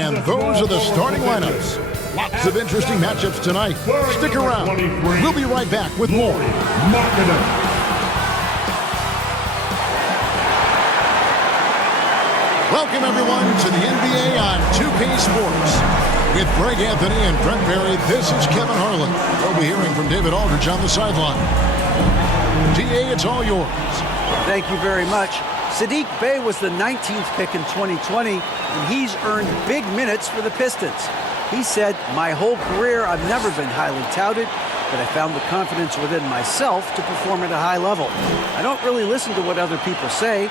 And those are the starting lineups. Lots of interesting matchups tonight. Stick around. We'll be right back with more. Welcome, everyone, to the NBA on 2K Sports. With Greg Anthony and Brent Berry, this is Kevin Harlan. We'll be hearing from David Aldridge on the sideline. DA, it's all yours. Thank you very much. Saddiq Bey was the 19th pick in 2020, and he's earned big minutes for the Pistons. He said, "My whole career, I've never been highly touted, but I found the confidence within myself to perform at a high level. I don't really listen to what other people say.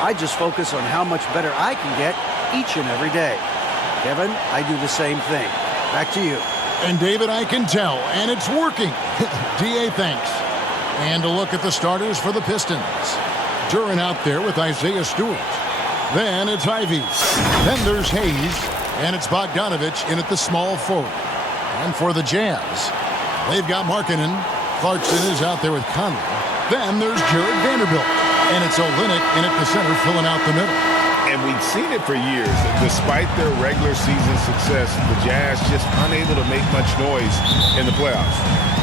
I just focus on how much better I can get each and every day." Kevin, I do the same thing. Back to you. And David, I can tell, and it's working. DA, thanks. And a look at the starters for the Pistons. Duran out there with Isaiah Stewart. Then it's Ivy. Then there's Hayes. And it's Bogdanovich in at the small forward. And for the Jazz, they've got Markkanen. Clarkson is out there with Conley. Then there's Jared Vanderbilt. And it's Olynyk in at the center filling out the middle. And we've seen it for years. Despite their regular season success, the Jazz just unable to make much noise in the playoffs.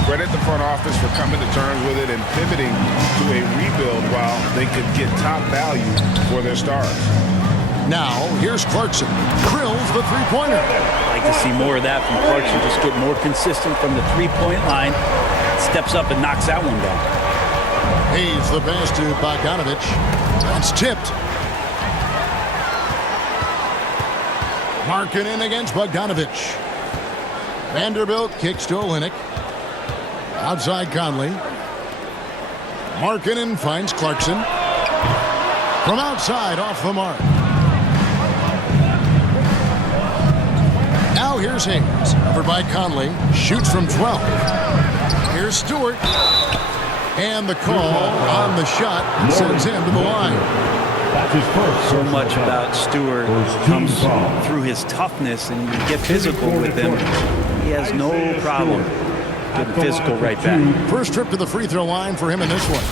Credit the front office for coming to terms with it and pivoting to a rebuild while they could get top value for their stars. Now, here's Clarkson. Drills the three-pointer. I'd like to see more of that from Clarkson. Just get more consistent from the three-point line. Steps up and knocks that one down. Hayes the pass to Bogdanovich. That's tipped. Markkanen against Bogdanovich. Vanderbilt kicks to Olynyk. Outside Conley. Markkanen finds Clarkson. From outside, off the mark. Now here's Hayes. Covered by Conley. Shoots from 12. Here's Stewart. And the call on the shot sends him to the line. So much about Stewart comes through his toughness, and you get physical with him. He has no problem getting physical right back. First trip to the free throw line for him in this one.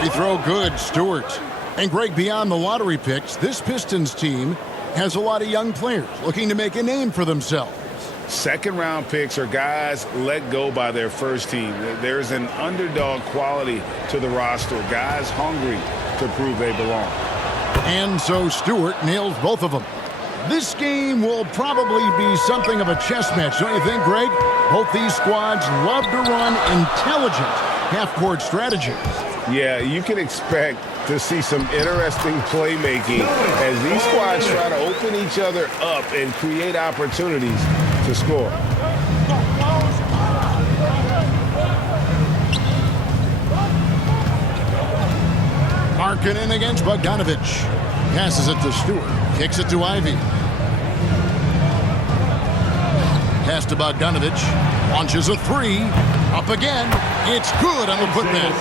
Free throw good, Stewart. And Greg, beyond the lottery picks, this Pistons team has a lot of young players looking to make a name for themselves. Second-round picks are guys let go by their first team. There's an underdog quality to the roster, guys hungry to prove they belong. And so Stewart nails both of them. This game will probably be something of a chess match, don't you think, Greg? Both these squads love to run intelligent half-court strategies. Yeah, you can expect to see some interesting playmaking as these squads try to open each other up and create opportunities to score. Markkanen against Bogdanovich. Passes it to Stewart. Kicks it to Ivy. Pass to Bogdanovich. Launches a three. Up again. It's good on the putback.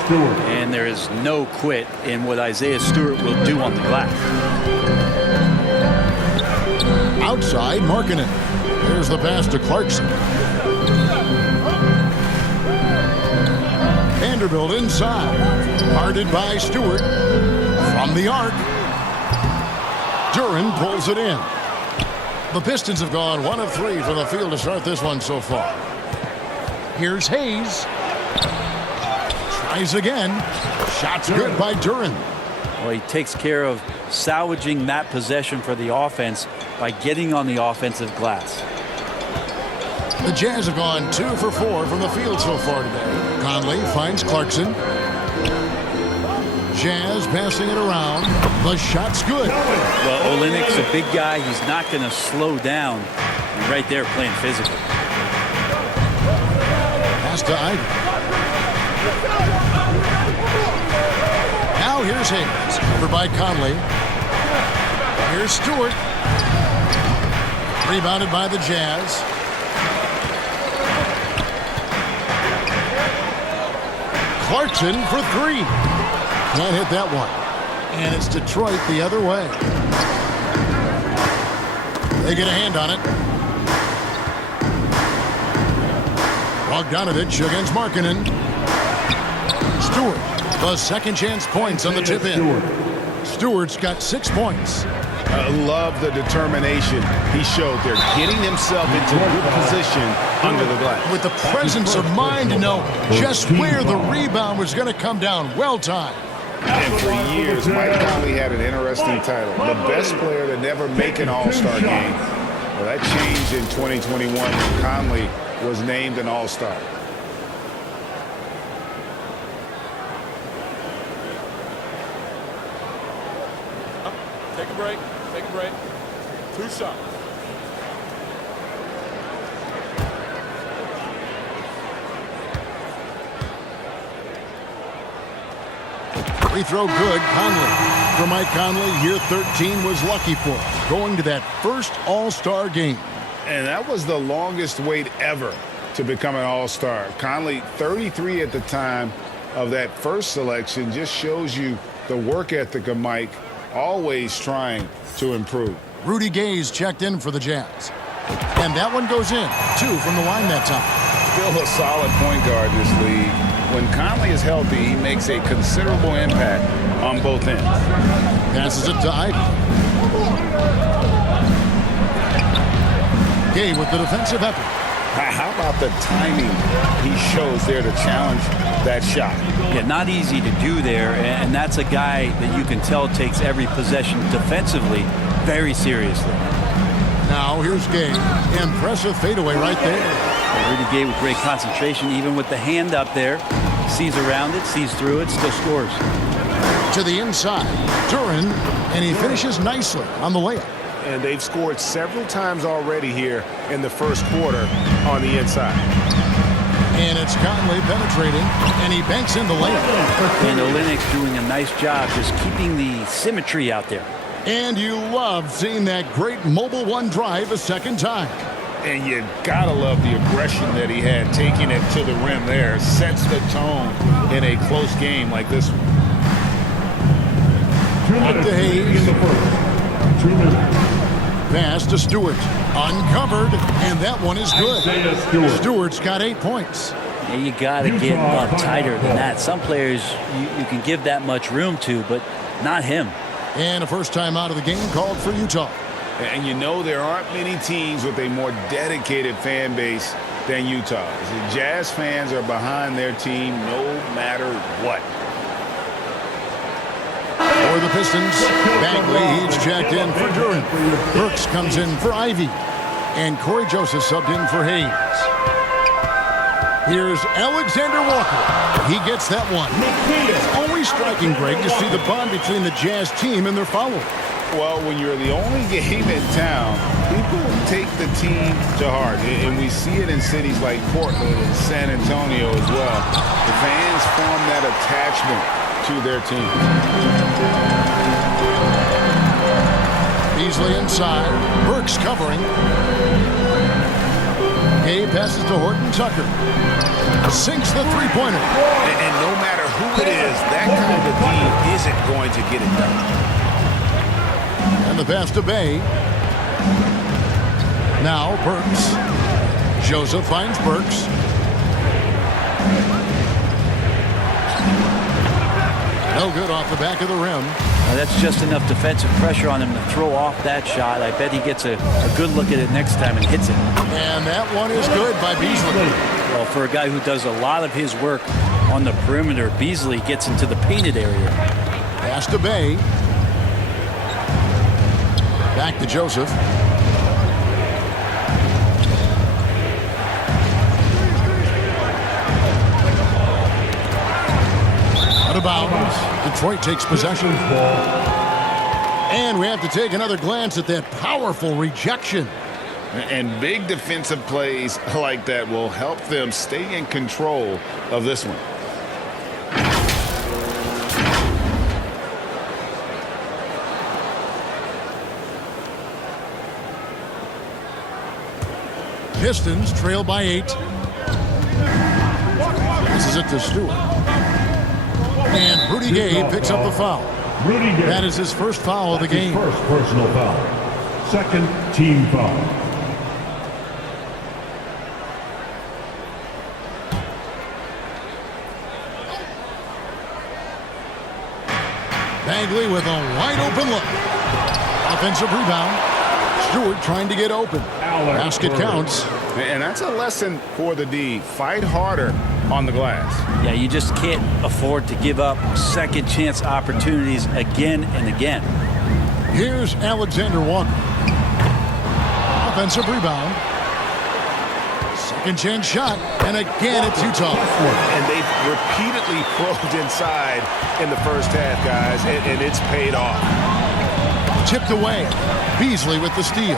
And there is no quit in what Isaiah Stewart will do on the glass. Outside, Markkanen. There's the pass to Clarkson. Vanderbilt inside. Guarded by Stewart. From the arc. Duran pulls it in. The Pistons have gone 1 of 3 from the field to start this one so far. Here's Hayes. Tries again. Shot's good by Duran. Well, he takes care of salvaging that possession for the offense by getting on the offensive glass. The Jazz have gone 2 for 4 from the field so far today. Conley finds Clarkson. Jazz passing it around. The shot's good. Well, Olynyk's a big guy. He's not going to slow down. And right there playing physical. Pass to Ivy. Now here's Hayes. Covered by Conley. Here's Stewart. Rebounded by the Jazz. Clarkson for 3. Can't hit that one. And it's Detroit the other way. They get a hand on it. Bogdanovich against Markkanen. Stewart, the second chance points on the tip-in. Stewart's got 6 points. I love the determination he showed there, getting himself into good position under the glass. With the presence of mind to know just where the rebound was going to come down. Well timed. And for years, Mike Conley had an interesting title. The best player to never make an All-Star game. Well, that changed in 2021 when Conley was named an All-Star. Take a break. Take a break. 2 shots. Free throw good, Conley. For Mike Conley, year 13 was lucky for him, going to that first All-Star game. And that was the longest wait ever to become an All-Star. Conley, 33 at the time of that first selection, just shows you the work ethic of Mike, always trying to improve. Rudy Gay's checked in for the Jazz. And that one goes in. 2 from the line that time. Still a solid point guard in this league. When Conley is healthy, he makes a considerable impact on both ends. Passes it to Ivy. Gay with the defensive effort. How about the timing he shows there to challenge that shot? Yeah, not easy to do there, and that's a guy that you can tell takes every possession defensively very seriously. Now here's Gay. Impressive fadeaway right there. Rudy Gay with great concentration, even with the hand up there. Sees around it, sees through it, still scores. To the inside, Duran, and he finishes nicely on the layup. And they've scored several times already here in the first quarter on the inside. And it's Conley penetrating, and he banks in the layup. And Olynyk's doing a nice job just keeping the symmetry out there. And you love seeing that great mobile one drive a second time. And you gotta love the aggression that he had, taking it to the rim there. Sets the tone in a close game like this one. Out to Hayes. 2 minutes. Pass to Stewart. Uncovered, and that one is good. Stewart's got 8 points. Yeah, you got to get up tighter than that. Some players you can give that much room to, but not him. And a first time out of the game called for Utah. And you know there aren't many teams with a more dedicated fan base than Utah. The Jazz fans are behind their team no matter what. For the Pistons, Bagley, he's checked in for Duran. Burks comes in for Ivy. And Corey Joseph subbed in for Hayes. Here's Alexander Walker. He gets that one. It's always striking, Greg, to see the bond between the Jazz team and their followers. Well, when you're the only game in town, people take the team to heart. And we see it in cities like Portland and San Antonio as well. The fans form that attachment to their team. Beasley inside. Burks covering. Gay passes to Horton Tucker. Sinks the three-pointer. And no matter who it is, that kind of team isn't going to get it done. And the pass to Bay. Now Burks. Joseph finds Burks. No good off the back of the rim. That's just enough defensive pressure on him to throw off that shot. I bet he gets a good look at it next time and hits it. And that one is good by Beasley. Well, for a guy who does a lot of his work on the perimeter, Beasley gets into the painted area. Pass to Bay. Back to Joseph. Out of bounds. Detroit takes possession. And we have to take another glance at that powerful rejection. And big defensive plays like that will help them stay in control of this one. Pistons trail by 8. This is it to Stewart. And Rudy Gay picks up the foul. Rudy Gay. That is his first foul of the game. First personal foul. Second team foul. Bagley with a wide open look. Offensive rebound. Stewart trying to get open. Basket counts. And that's a lesson for the D. Fight harder on the glass. Yeah, you just can't afford to give up second chance opportunities again and again. Here's Alexander Walker. Offensive rebound. Second chance shot. And again, it's Utah. And they've repeatedly probed inside in the first half, guys, and it's paid off. Tipped away. Beasley with the steal.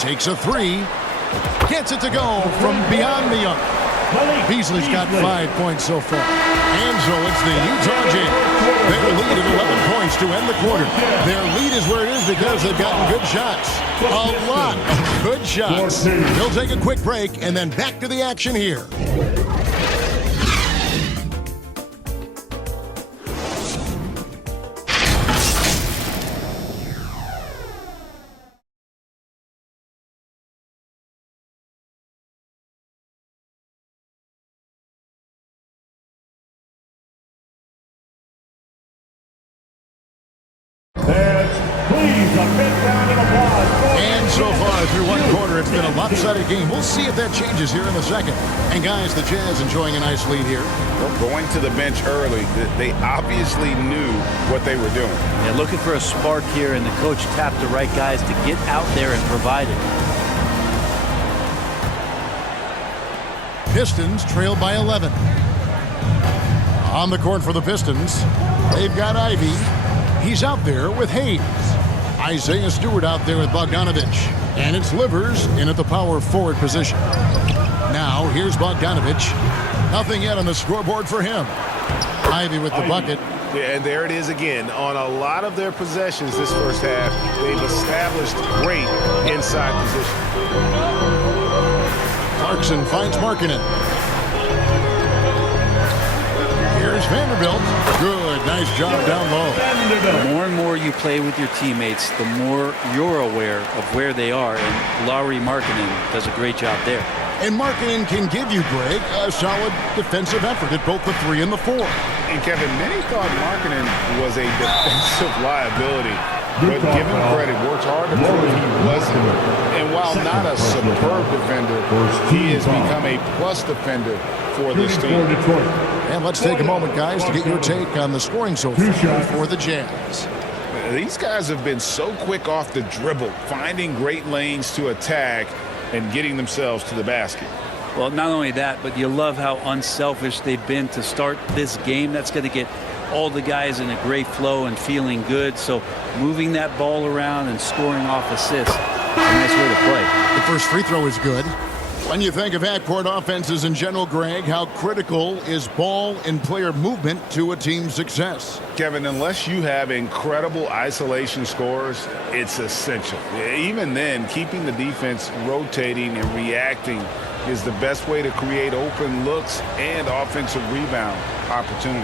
Takes a three. Gets it to go from beyond the arc. Beasley's got 5 points so far. And so it's the Utah Jazz. Their lead at 11 points to end the quarter. Their lead is where it is because they've gotten good shots. A lot of good shots. They'll take a quick break and then back to the action here. Please, a big round of applause. And so far through one quarter, it's been a lopsided game. We'll see if that changes here in the second. And guys, the Jazz enjoying a nice lead here. Well, going to the bench early, they obviously knew what they were doing. They're looking for a spark here, and the coach tapped the right guys to get out there and provide it. Pistons trail by 11. On the court for the Pistons, they've got Ivy. He's out there with Hayes. Isaiah Stewart out there with Bogdanovich. And it's Livers in at the power forward position. Now, here's Bogdanovich. Nothing yet on the scoreboard for him. Ivy with the bucket. Yeah, and there it is again. On a lot of their possessions this first half, they've established great inside position. Clarkson finds Markkanen. Here's Vanderbilt. Good, nice job down low. The more and more you play with your teammates, the more you're aware of where they are, and Lauri Markkanen does a great job there. And Markkanen can give you, Greg, a solid defensive effort at both the 3 and the 4. And Kevin, many thought Markkanen was a defensive liability, but give him credit, worked hard to prove he wasn't. And while not a superb defender, he has become a plus defender for this team. And let's take a moment, guys, to get your take on the scoring so far for the Jazz. These guys have been so quick off the dribble, finding great lanes to attack and getting themselves to the basket. Well, not only that, but you love how unselfish they've been to start this game. That's going to get all the guys in a great flow and feeling good. So moving that ball around and scoring off assists, it's a nice way to play. The first free throw is good. When you think of half-court offenses in general, Greg, how critical is ball and player movement to a team's success? Kevin, unless you have incredible isolation scores, it's essential. Even then, keeping the defense rotating and reacting is the best way to create open looks and offensive rebound opportunities.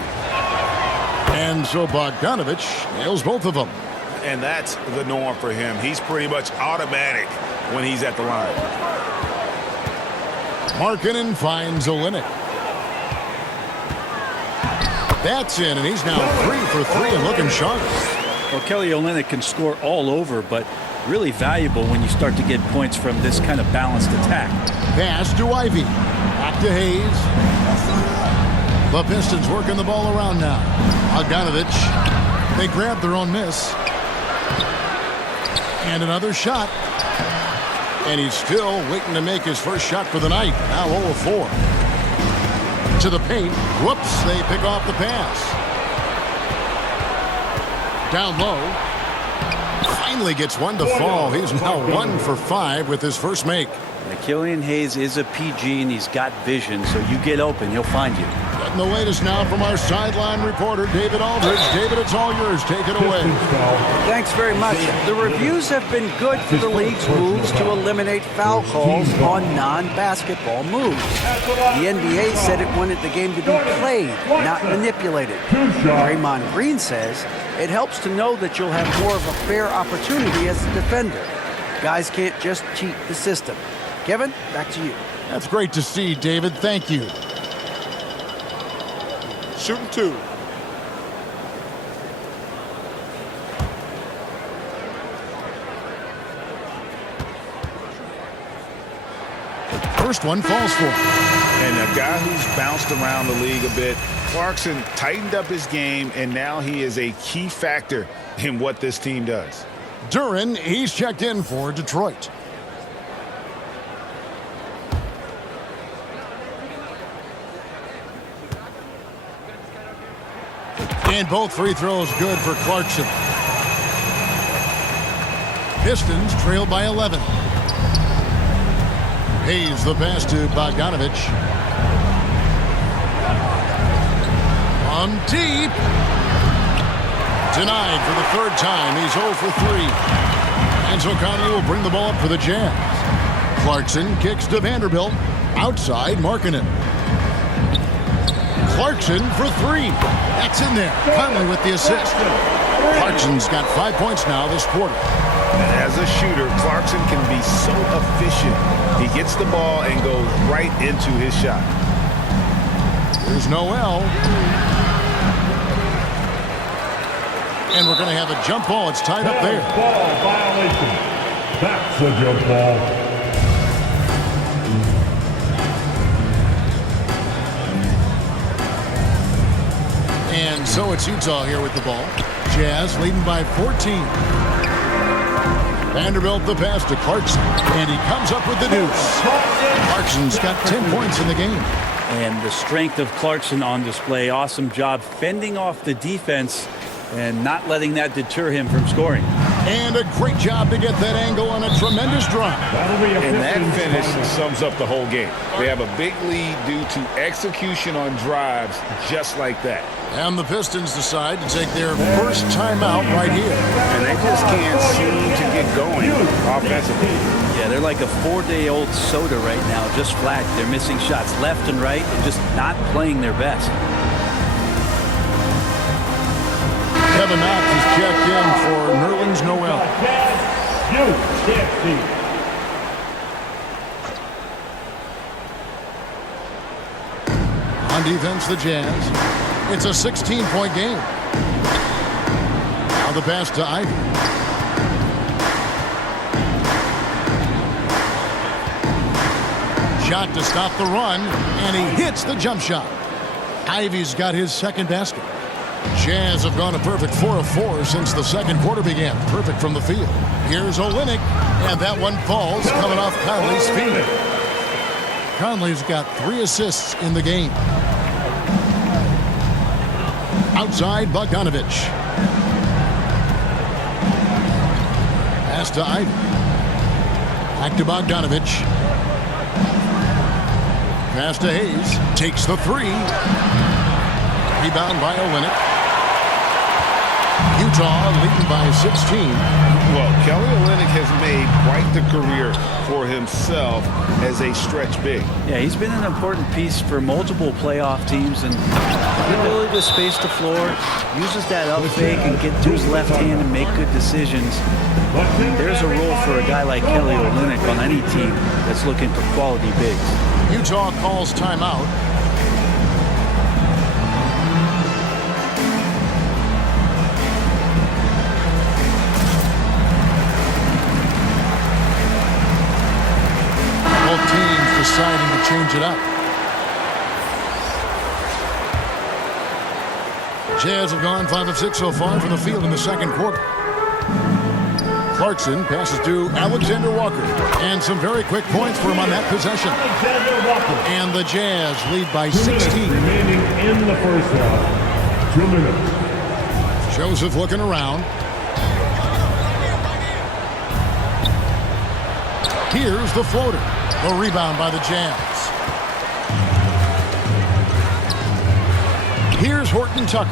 And so Bogdanovich nails both of them. And that's the norm for him. He's pretty much automatic when he's at the line. Markkanen finds Olynyk. That's in, and he's now 3 for 3 and looking sharp. Well, Kelly Olynyk can score all over, but really valuable when you start to get points from this kind of balanced attack. Pass to Ivy. Back to Hayes. The Pistons working the ball around now. Bogdanovich. They grab their own miss. And another shot. And he's still waiting to make his first shot for the night. Now 0 of 4. To the paint. Whoops, they pick off the pass. Down low. Finally gets one to fall. He's now 1 for 5 with his first make. Killian Hayes is a PG, and he's got vision, so you get open, he'll find you. And the latest now from our sideline reporter, David Aldridge. David, it's all yours. Take it away. Thanks very much. The reviews have been good for the league's moves to eliminate foul calls on non-basketball moves. The NBA said it wanted the game to be played, not manipulated. Draymond Green says it helps to know that you'll have more of a fair opportunity as a defender. Guys can't just cheat the system. Kevin, back to you. That's great to see, David. Thank you. Shooting 2. First one falls for him. And a guy who's bounced around the league a bit, Clarkson tightened up his game, and now he is a key factor in what this team does. Duren, he's checked in for Detroit. And both free throws good for Clarkson. Pistons trail by 11. Hayes the pass to Bogdanovich. On deep. Denied for the third time. He's 0 for 3. And so Conley will bring the ball up for the Jazz. Clarkson kicks to Vanderbilt. Outside, marking it. Clarkson for 3. That's in there. Conley with the assist. Clarkson's got 5 points now this quarter. As a shooter, Clarkson can be so efficient. He gets the ball and goes right into his shot. There's Noel. And we're going to have a jump ball. It's tied up there. Ball violation. That's a jump ball. And so it's Utah here with the ball. Jazz leading by 14. Vanderbilt the pass to Clarkson. And he comes up with the deuce. Clarkson's got 10 points in the game. And the strength of Clarkson on display. Awesome job fending off the defense and not letting that deter him from scoring. And a great job to get that angle on a tremendous drive. And that finish sums up the whole game. They have a big lead due to execution on drives just like that. And the Pistons decide to take their first timeout right here. And they just can't seem to get going offensively. Yeah, they're like a 4-day-old soda right now, just flat. They're missing shots left and right and just not playing their best. Kevin Knox is checked in for Nerlens Noel. On defense, the Jazz. It's a 16-point game. Now the pass to Ivy. Shot to stop the run, and he hits the jump shot. Ivy's got his second basket. Jazz have gone a perfect 4 of 4 since the second quarter began. Perfect from the field. Here's Olynyk, and that one falls coming off Conley's feet. Conley's got 3 assists in the game. Outside, Bogdanovich. Pass to Ivy. Back to Bogdanovich. Pass to Hayes. Takes the 3. Rebound by Olynyk. Utah leading by 16. Well, Kelly Olynyk has made quite the career for himself as a stretch big. Yeah, he's been an important piece for multiple playoff teams, and the ability to space the floor, uses that up fake and get to his left hand and make good decisions. There's a role for a guy like Kelly Olynyk on any team that's looking for quality bigs. Utah calls timeout. Both teams deciding to change it up. Jazz have gone 5 of 6 so far from the field in the second quarter. Clarkson passes to Alexander Walker. And some very quick points for him on that possession. And the Jazz lead by 16. Remaining in the first half. 2 minutes. Joseph looking around. Here's the floater. The rebound by the Jazz. Here's Horton Tucker.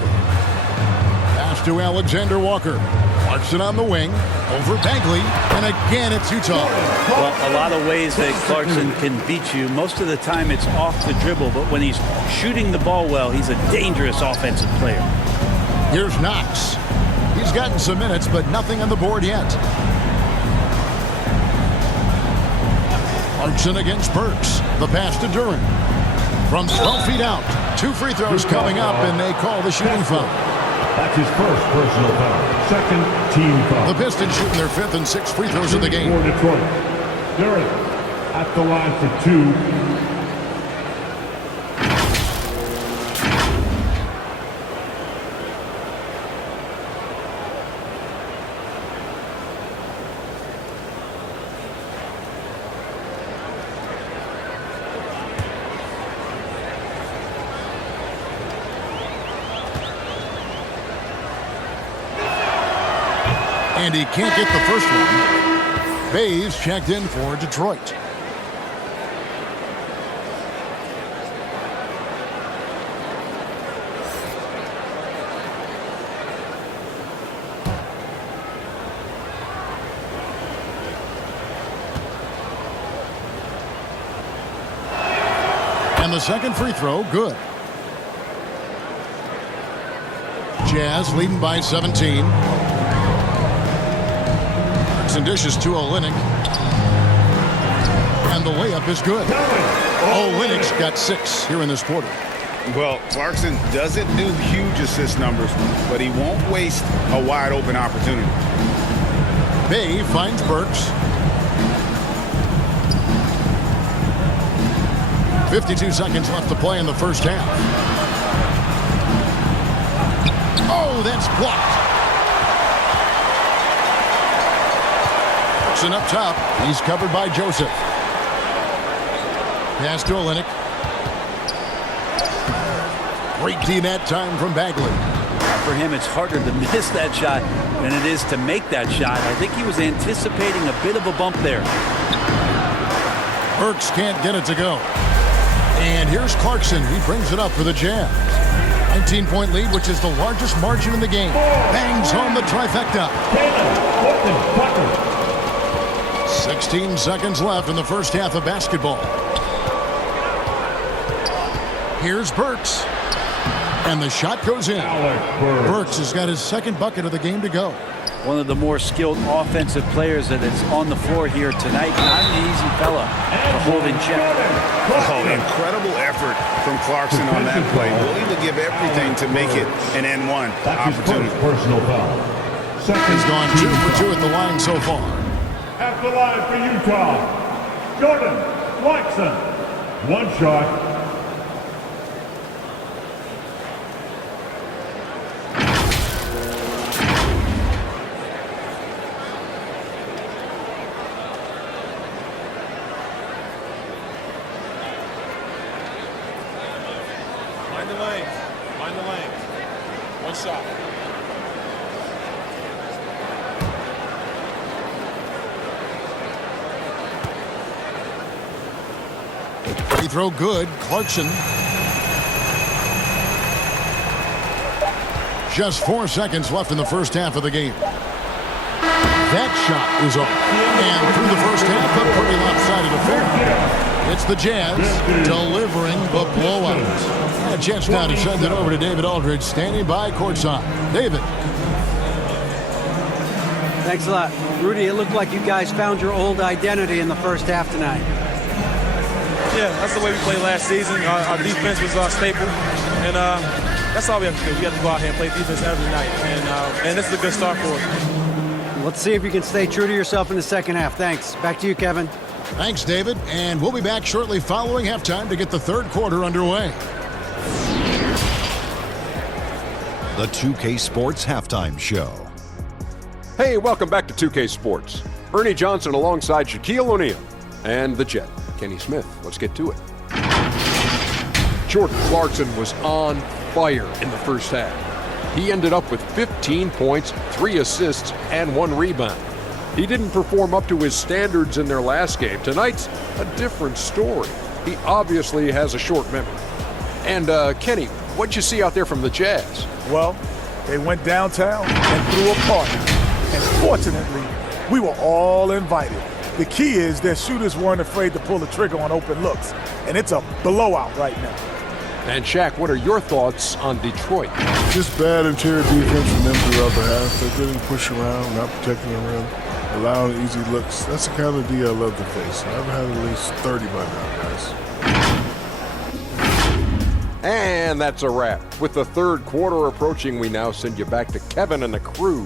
Pass to Alexander Walker. Clarkson on the wing. Over Bagley. And again, it's Utah. Well, a lot of ways that Clarkson can beat you. Most of the time it's off the dribble, but when he's shooting the ball well, he's a dangerous offensive player. Here's Knox. He's gotten some minutes, but nothing on the board yet. Clarkson against Burks. The pass to Duran. From 12 feet out. 2 free throws coming up, and they call the shooting foul. That's his first personal foul. Second team foul. The Pistons shooting their 5th and 6th free throws of the game. For Detroit. Duran at the line for 2. And he can't get the first one. Bayes checked in for Detroit. And the second free throw, good. Jazz leading by 17. And dishes to Olynyk. And the layup is good. Olynyk's got 6 here in this quarter. Well, Clarkson doesn't do huge assist numbers, but he won't waste a wide open opportunity. Bay finds Burks. 52 seconds left to play in the first half. Oh, that's blocked. And up top, he's covered by Joseph. Pass to Olynyk. Great D that time from Bagley. For him, it's harder to miss that shot than it is to make that shot. I think he was anticipating a bit of a bump there. Burks can't get it to go. And here's Clarkson. He brings it up for the Jazz. 19-point lead, which is the largest margin in the game. Bangs home the trifecta. 16 seconds left in the first half of basketball. Here's Burks. And the shot goes in. Burks has got his second bucket of the game to go. One of the more skilled offensive players that is on the floor here tonight. Not an easy fella to hold in check. Oh, incredible effort from Clarkson on that play. Willing to give everything to make it an N1 opportunity. Personal foul. He's gone 2 for 2 at the line so far. At the line for Utah, Jordan Clarkson. 1 shot. Mind the lanes. Mind the lanes. 1 shot. Free throw good. Clarkson. Just 4 seconds left in the first half of the game. That shot is off. And through the first half, a pretty lopsided affair. It's the Jazz delivering the blowout. A chance now to send it over to David Aldridge, standing by courtside. David. Thanks a lot. Rudy, it looked like you guys found your old identity in the first half tonight. Yeah, that's the way we played last season. Our defense was our staple, and that's all we have to do. We have to go out here and play defense every night, and this is a good start for us. Let's see if you can stay true to yourself in the second half. Thanks. Back to you, Kevin. Thanks, David. And we'll be back shortly following halftime to get the third quarter underway. The 2K Sports Halftime Show. Hey, welcome back to 2K Sports. Ernie Johnson alongside Shaquille O'Neal and the Jet, Kenny Smith. Let's get to it. Jordan Clarkson was on fire in the first half. He ended up with 15 points, 3 assists, and 1 rebound. He didn't perform up to his standards in their last game. Tonight's a different story. He obviously has a short memory. And, Kenny, what'd you see out there from the Jazz? Well, they went downtown and threw a party. And fortunately, we were all invited. The key is their shooters weren't afraid to pull the trigger on open looks. And it's a blowout right now. And Shaq, what are your thoughts on Detroit? Just bad interior defense from them throughout the half. They're getting pushed around, not protecting the rim, allowing easy looks. That's the kind of D I love to face. I've had at least 30 by now, guys. And that's a wrap. With the third quarter approaching, we now send you back to Kevin and the crew.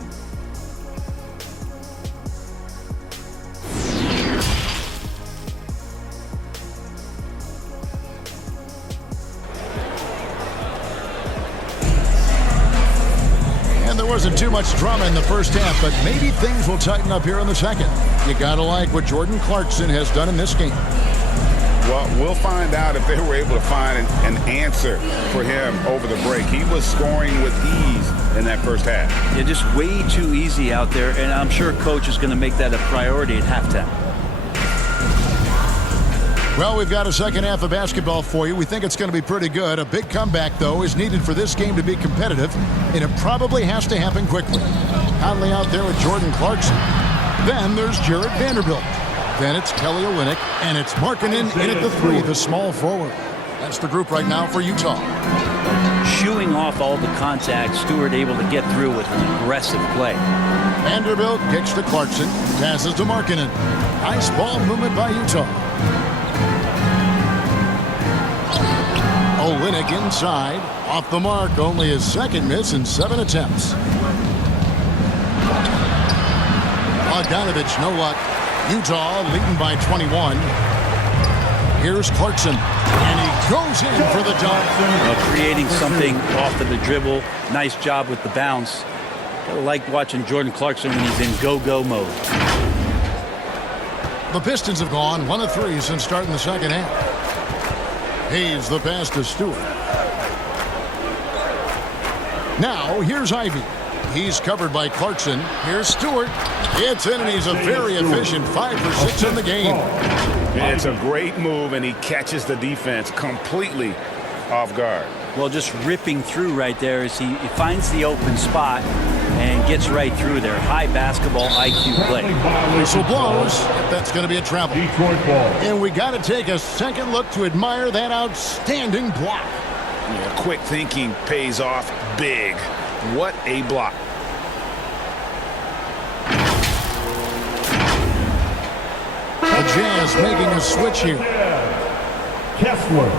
And there wasn't too much drama in the first half, but maybe things will tighten up here in the second. You gotta like what Jordan Clarkson has done in this game. Well, we'll find out if they were able to find an answer for him over the break. He was scoring with ease in that first half. Yeah, just way too easy out there, and I'm sure coach is going to make that a priority at halftime. Well, we've got a second half of basketball for you. We think it's going to be pretty good. A big comeback, though, is needed for this game to be competitive, and it probably has to happen quickly. Conley out there with Jordan Clarkson. Then there's Jared Vanderbilt. Then it's Kelly Olynyk, and it's Markkanen in at the three, the small forward. That's the group right now for Utah. Shooing off all the contact, Stewart able to get through with an aggressive play. Vanderbilt kicks to Clarkson, passes to Markkanen. Nice ball movement by Utah. Olynyk inside, off the mark, only his second miss in 7 attempts. Bogdanovich, no luck. Utah leading by 21. Here's Clarkson, and he goes in for the dunk. Creating something off of the dribble. Nice job with the bounce. I like watching Jordan Clarkson when he's in go-go mode. The Pistons have gone 1 of 3 since starting the second half. Hayes the pass to Stewart. Now here's Ivy. He's covered by Clarkson. Here's Stewart. It's in, and he's a very efficient 5 for 6 in the game. It's a great move, and he catches the defense completely off guard. Well, just ripping through right there as he finds the open spot and gets right through there. High basketball IQ play. Whistle blows. That's going to be a travel. Detroit ball. And we got to take a second look to admire that outstanding block. Yeah, quick thinking pays off big. What a block. The Jazz making a switch here. Kessler.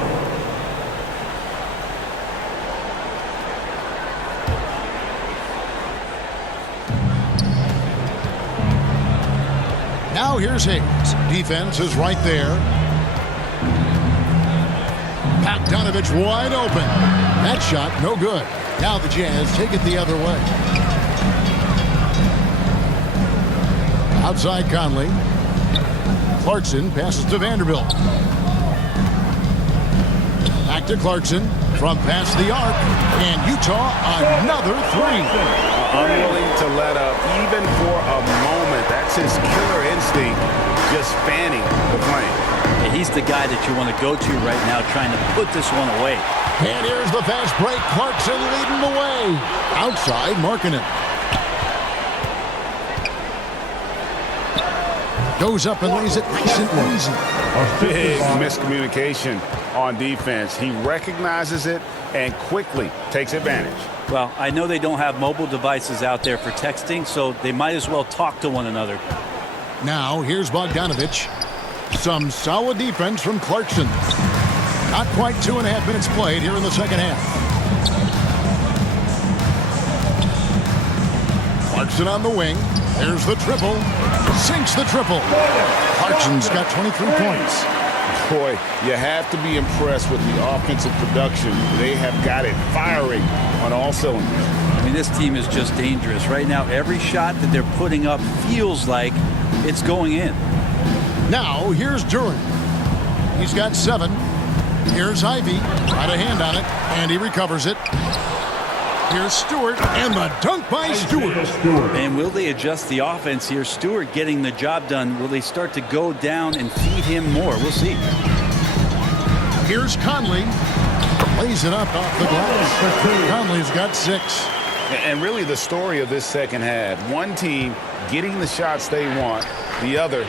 Now here's Hayes. Defense is right there. Bogdanovich wide open. That shot no good. Now the Jazz take it the other way. Outside Conley. Clarkson passes to Vanderbilt. Back to Clarkson from past the arc. And Utah another 3. Unwilling to let up even for a moment. That's his killer instinct, just fanning the flame. And he's the guy that you want to go to right now trying to put this one away. And here's the fast break. Clarkson leading the way. Outside Markkanen. Goes up and lays it nice and easy. Big miscommunication on defense. He recognizes it and quickly takes advantage. Well, I know they don't have mobile devices out there for texting, so they might as well talk to one another. Now here's Bogdanovich. Some solid defense from Clarkson. Not quite 2.5 minutes played here in the second half. Clarkson on the wing. There's the triple. Sinks the triple. Clarkson's got 23 points. Boy, you have to be impressed with the offensive production. They have got it firing on all cylinders. I mean, this team is just dangerous. Right now, every shot that they're putting up feels like it's going in. Now, here's Duran. He's got 7. Here's Ivy. Got a hand on it, and he recovers it. Here's Stewart, and the dunk by Stewart. And will they adjust the offense here? Stewart getting the job done. Will they start to go down and feed him more? We'll see. Here's Conley. lays it up off the glass. Conley's got 6. And really the story of this second half, one team getting the shots they want, the other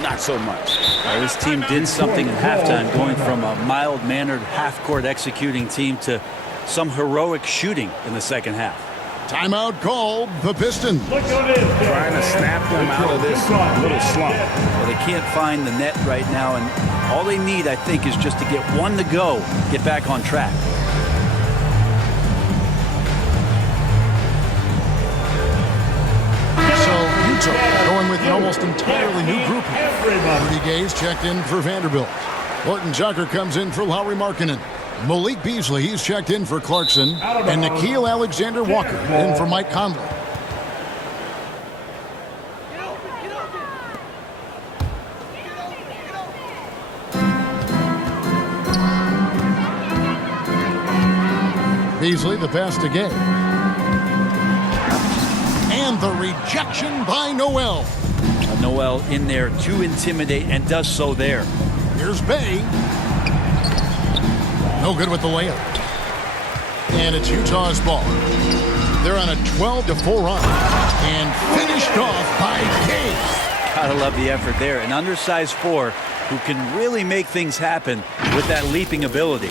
not so much. This team did something at halftime, going from a mild-mannered half-court executing team to some heroic shooting in the second half. Timeout called the Pistons. Trying to snap them out of this little slump. Well, they can't find the net right now, and all they need, I think, is just to get one to go, get back on track. Going with an almost entirely new group here. Rudy Gay's checked in for Vanderbilt. Horton Tucker comes in for Lauri Markkanen. Malik Beasley, he's checked in for Clarkson. And Nickeil Alexander-Walker in for Mike Conley. Beasley, the pass to Gay. And the rejection by Noel. Noel in there to intimidate, and does so there. Here's Bay. No good with the layup. And it's Utah's ball. They're on a 12-4 run. And finished off by Gay. Gotta love the effort there. An undersized 4 who can really make things happen with that leaping ability.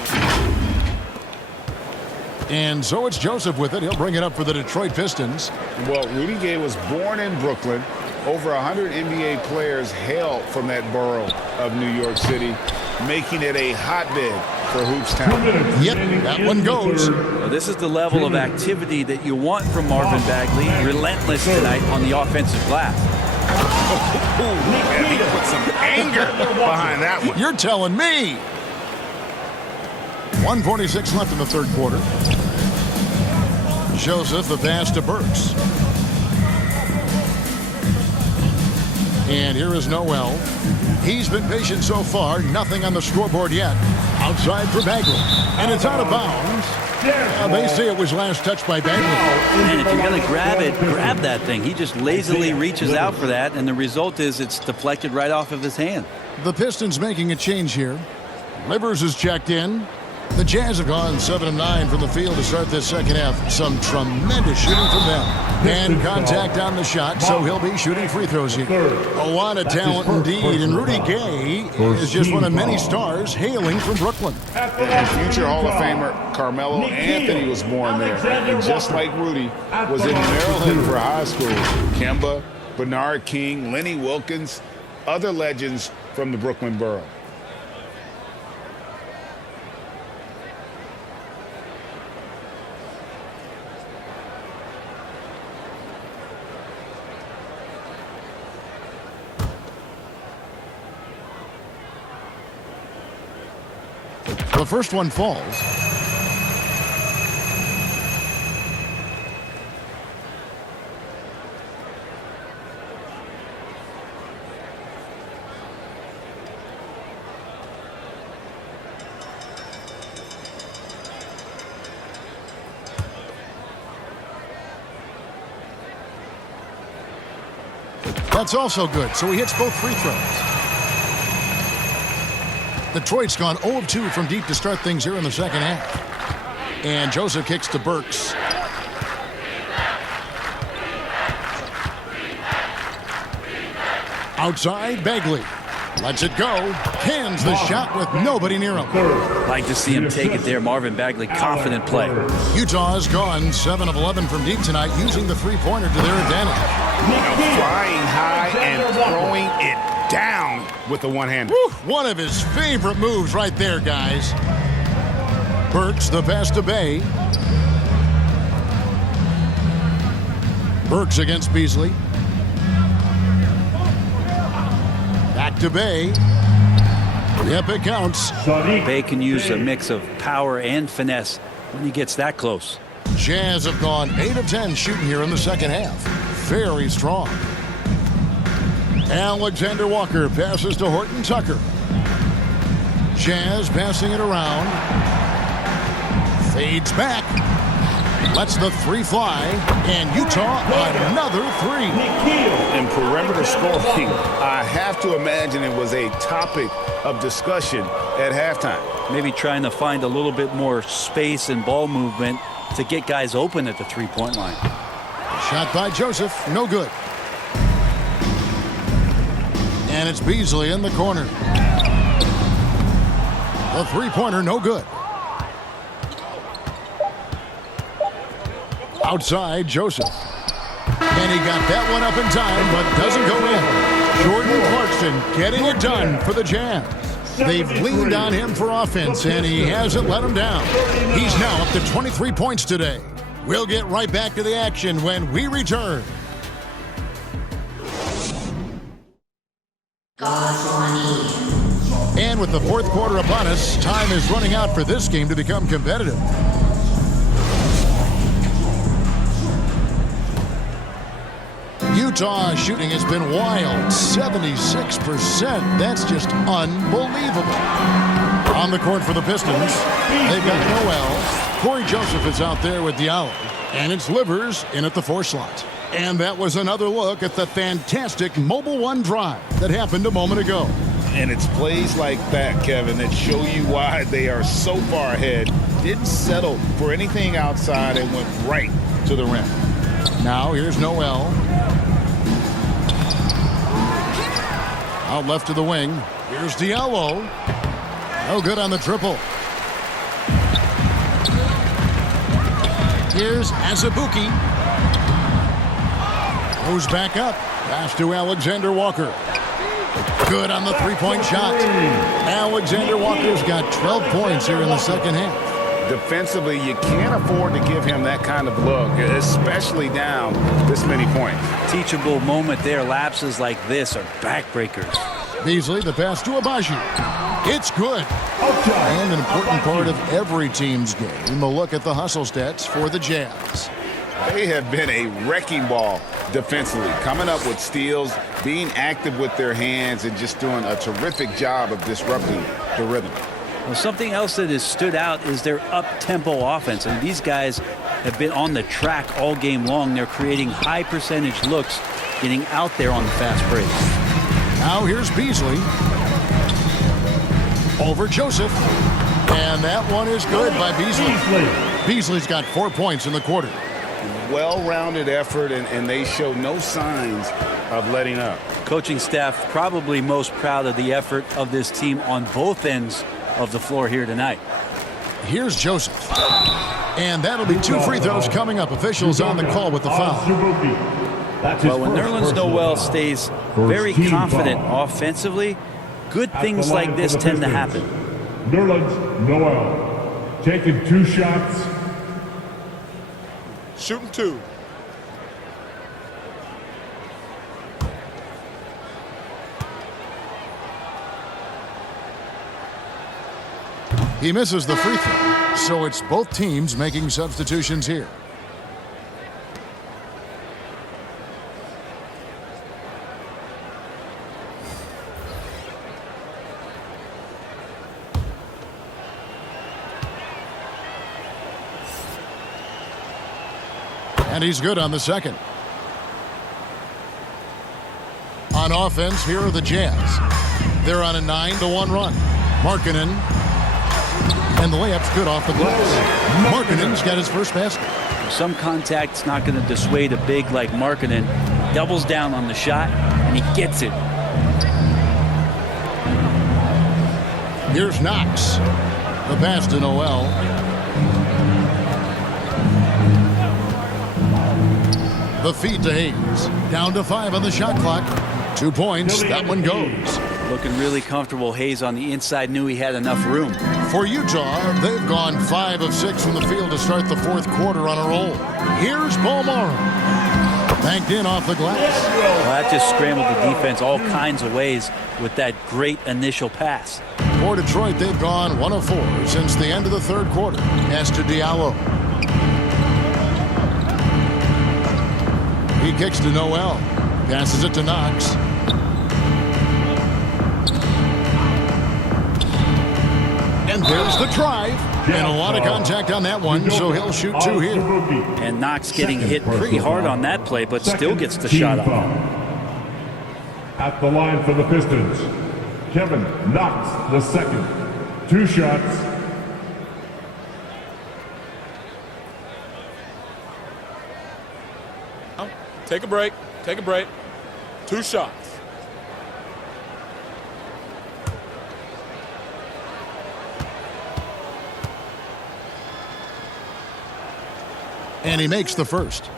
And so it's Joseph with it. He'll bring it up for the Detroit Pistons. Well, Rudy Gay was born in Brooklyn. Over 100 NBA players hail from that borough of New York City, making it a hotbed for hoops town. Yep, that one goes. Well, this is the level of activity that you want from Marvin Bagley. Relentless tonight on the offensive glass. And he put some anger behind that one. You're telling me. 1:46 left in the third quarter. Joseph, the pass to Burks. And here is Noel. He's been patient so far. Nothing on the scoreboard yet. Outside for Bagley. And it's out of bounds. They say it was last touched by Bagley. And if you're going to grab it, grab that thing. He just lazily reaches out for that, and the result is it's deflected right off of his hand. The Pistons making a change here. Livers is checked in. The Jazz have gone 7 of 9 from the field to start this second half. Some tremendous shooting from them. And contact on the shot, so he'll be shooting free throws here. A lot of talent indeed. And Rudy Gay is just one of many stars hailing from Brooklyn. And future Hall of Famer Carmelo Anthony was born there. And just like Rudy, was in Maryland for high school. Kemba, Bernard King, Lenny Wilkins, other legends from the Brooklyn borough. The first one falls. That's also good, so he hits both free throws. Detroit's gone 0 of 2 from deep to start things here in the second half. And Joseph kicks to Burks. Outside, Bagley. Lets it go. Cans the shot with nobody near him. Like to see him take it there. Marvin Bagley, confident play. Utah's gone 7 of 11 from deep tonight, using the three-pointer to their advantage. Flying high and throwing it down with the one-hander. One of his favorite moves right there, guys. Burks, the pass to Bay. Burks against Beasley. Back to Bay. Yep, it counts. Bay can use a mix of power and finesse when he gets that close. Jazz have gone 8 of 10 shooting here in the second half. Very strong. Alexander Walker passes to Horton Tucker. Jazz passing it around. Fades back. Lets the three fly, and Utah another three. In perimeter scoring, I have to imagine it was a topic of discussion at halftime. Maybe trying to find a little bit more space and ball movement to get guys open at the three-point line. Shot by Joseph, no good. And it's Beasley in the corner. The three-pointer, no good. Outside, Joseph. And he got that one up in time, but doesn't go in. Jordan Clarkson getting it done for the Jazz. They've leaned on him for offense, and he hasn't let them down. He's now up to 23 points today. We'll get right back to the action when we return. And with the fourth quarter upon us, time is running out for this game to become competitive. Utah shooting has been wild, 76%. That's just unbelievable. On the court for the Pistons, they've got Noel. Corey Joseph is out there with Diallo, and it's Livers in at the 4 slot. And that was another look at the fantastic Mobile One drive that happened a moment ago. And it's plays like that, Kevin, that show you why they are so far ahead. Didn't settle for anything outside and went right to the rim. Now here's Noel. Out left to the wing. Here's Diallo. No good on the triple. Here's Azubuike. Goes back up. Pass to Alexander Walker. Good on the three-point shot. Alexander Walker's got 12 points here in the second half. Defensively, you can't afford to give him that kind of look, especially down this many points. Teachable moment there. Lapses like this are backbreakers. Beasley, the pass to Abaji. It's good. And an important part of every team's game, a look at the hustle stats for the Jazz. They have been a wrecking ball defensively, coming up with steals, being active with their hands, and just doing a terrific job of disrupting the rhythm. Well, something else that has stood out is their up-tempo offense. And these guys have been on the track all game long. They're creating high-percentage looks, getting out there on the fast break. Now here's Beasley. Over Joseph. And that one is good by Beasley. Beasley's got 4 points in the quarter. Well-rounded effort, and they show no signs of letting up. Coaching staff probably most proud of the effort of this team on both ends of the floor here tonight. Here's Joseph. And that'll be 2 free throws coming up. Officials on the call with the foul. Well, when Nerlens Noel stays very confident offensively, good things like this tend to happen. Nerlens Noel taking 2 shots. Shooting 2. He misses the free throw, so it's both teams making substitutions here. And he's good on the second. On offense, here are the Jazz. They're on a 9-1 run. Markkanen. And the layup's good off the glass. Markkanen's got his first basket. Some contact's not going to dissuade a big like Markkanen. Doubles down on the shot, and he gets it. Here's Knox. The pass to Noel. The feed to Hayes. Down to 5 on the shot clock. 2 points. That one goes. Looking really comfortable. Hayes on the inside knew he had enough room. For Utah, they've gone 5 of 6 from the field to start the fourth quarter on a roll. Here's Bolmaro. Banked in off the glass. Well, that just scrambled the defense all kinds of ways with that great initial pass. For Detroit, they've gone 1 of 4 since the end of the third quarter. Pass to Diallo. He kicks to Noel. Passes it to Knox. And there's the drive. And a lot of contact on that one, so he'll shoot 2 here. And Knox getting hit pretty hard on that play, but still gets the shot off. At the line for the Pistons, Kevin Knox the second. 2 shots. Take a break. Take a break. 2 shots. And he makes the first.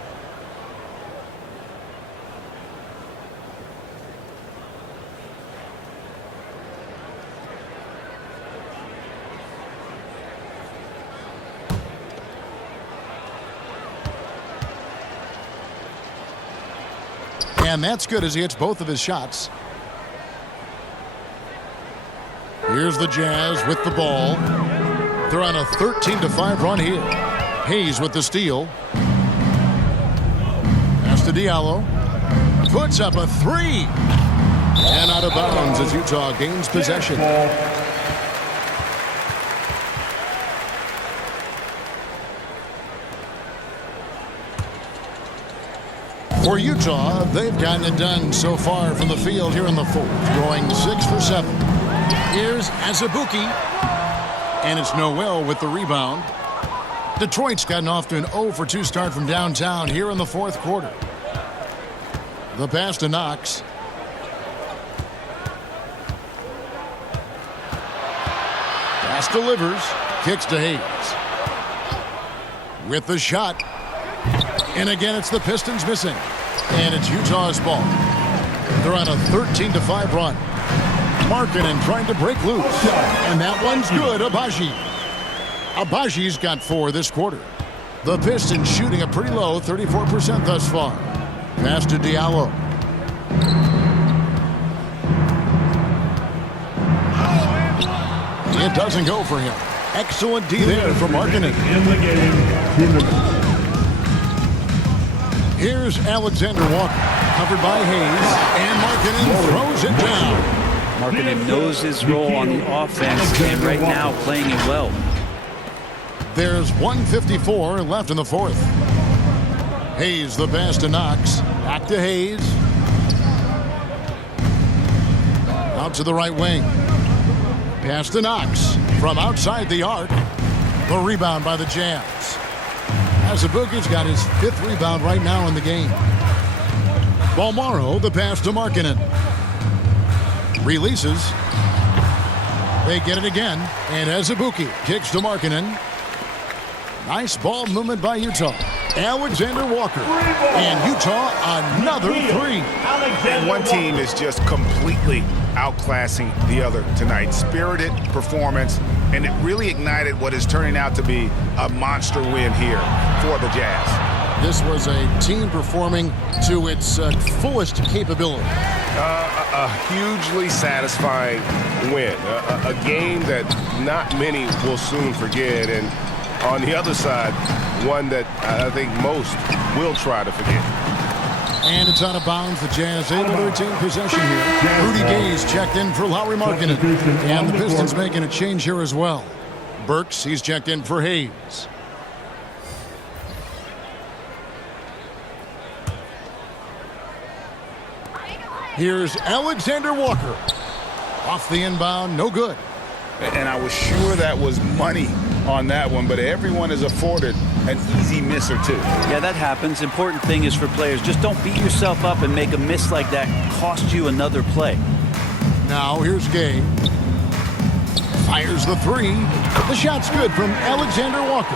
And that's good as he hits both of his shots. Here's the Jazz with the ball. They're on a 13-5 run here. Hayes with the steal. Pass to Diallo. Puts up a 3. And out of bounds as Utah gains possession. For Utah, they've gotten it done so far from the field here in the fourth, going 6 for 7. Here's Azubuike, and it's Noel with the rebound. Detroit's gotten off to an 0 for 2 start from downtown here in the fourth quarter. The pass to Knox. Pass delivers, kicks to Hayes. With the shot. And again, it's the Pistons missing. And it's Utah's ball. They're on a 13-5 run. Markkanen trying to break loose. And that one's good, Agbaji. Agbaji's got 4 this quarter. The Pistons shooting a pretty low 34% thus far. Pass to Diallo. It doesn't go for him. Excellent D there for Markkanen. In the game, Here's Alexander Walker, covered by Hayes, and Markkanen throws it down. Markkanen knows his role on the offense, and right now playing it well. There's 1:54 left in the fourth. Hayes the pass to Knox. Back to Hayes. Out to the right wing. Pass to Knox from outside the arc. The rebound by the Jazz. Azubuike's got his 5th rebound right now in the game. Balmaro, the pass to Markkanen. Releases. They get it again. And Azubuike kicks to Markkanen. Nice ball movement by Utah. Alexander Walker. And Utah another 3. And one team is just completely outclassing the other tonight. Spirited performance, and it really ignited what is turning out to be a monster win here for the Jazz. This was a team performing to its fullest capability. A hugely satisfying win. A game that not many will soon forget, and on the other side, one that I think most will try to forget. And it's out of bounds. The Jazz able to retain possession here. Rudy Gay's checked in for Lauri Markkanen. And the Pistons making a change here as well. Burks, he's checked in for Hayes. Here's Alexander Walker. Off the inbound, no good. And I was sure that was money on that one, but everyone is afforded an easy miss or 2. Yeah, that happens. Important thing is for players, just don't beat yourself up and make a miss like that cost you another play. Now here's Gay. Fires the 3. The shot's good from Alexander Walker.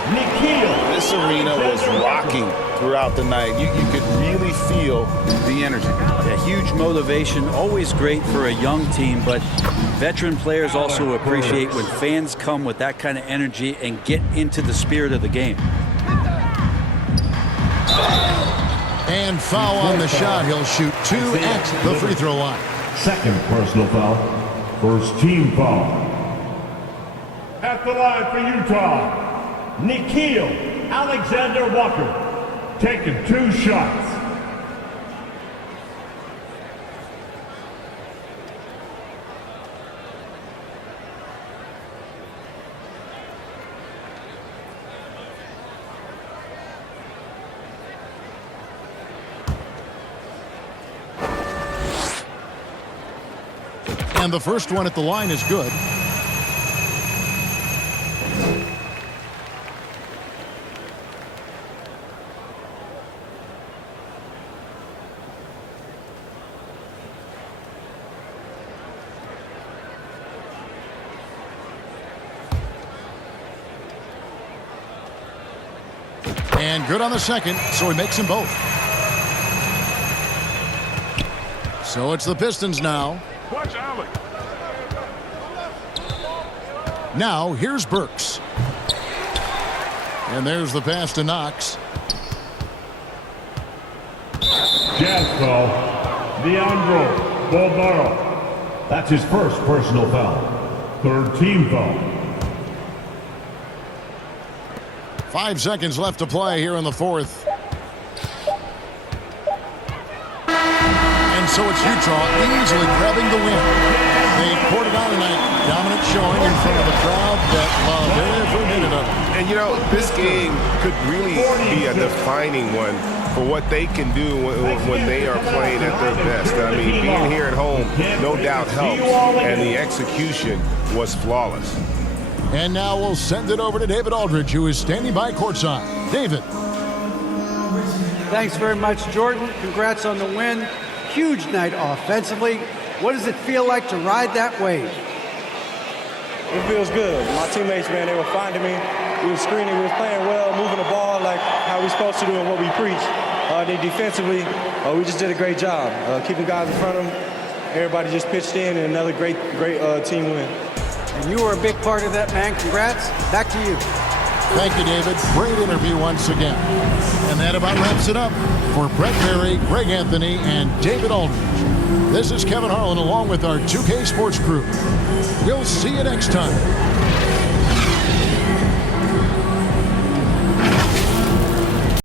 This arena was rocking throughout the night. You could really feel the energy. Yeah, huge motivation, always great for a young team, but veteran players also appreciate when fans come with that kind of energy and get into the spirit of the game. And foul on the shot. He'll shoot 2 at the free throw line. second personal foul, first team foul. At the line for Utah, Nickeil Alexander Walker, taking 2 shots. And the first one at the line is good. And good on the second, so he makes them both. So it's the Pistons now. Watch Alec. Now here's Burks. And there's the pass to Knox. Jazz foul. Leandro Bolmaro. That's his first personal foul. Third team foul. 5 seconds left to play here in the fourth. And so it's Utah easily grabbing the win. They poured it on tonight. Dominant showing in front of the crowd that loved every minute of it. And, you know, this game could really be a defining one for what they can do when they are playing at their best. I mean, being here at home no doubt helps, and the execution was flawless. And now we'll send it over to David Aldridge, who is standing by courtside. David. Thanks very much, Jordan. Congrats on the win. Huge night offensively. What does it feel like to ride that wave? It feels good. My teammates, man, they were finding me. We were screening, we were playing well, moving the ball like how we're supposed to do and what we preach. Then defensively, we just did a great job. Keeping guys in front of them. Everybody just pitched in, and another great team win. And you were a big part of that, man. Congrats. Back to you. Thank you, David. Great interview once again. And that about wraps it up. For Brett Berry, Greg Anthony, and David Aldridge, this is Kevin Harlan along with our 2K Sports crew. We'll see you next time.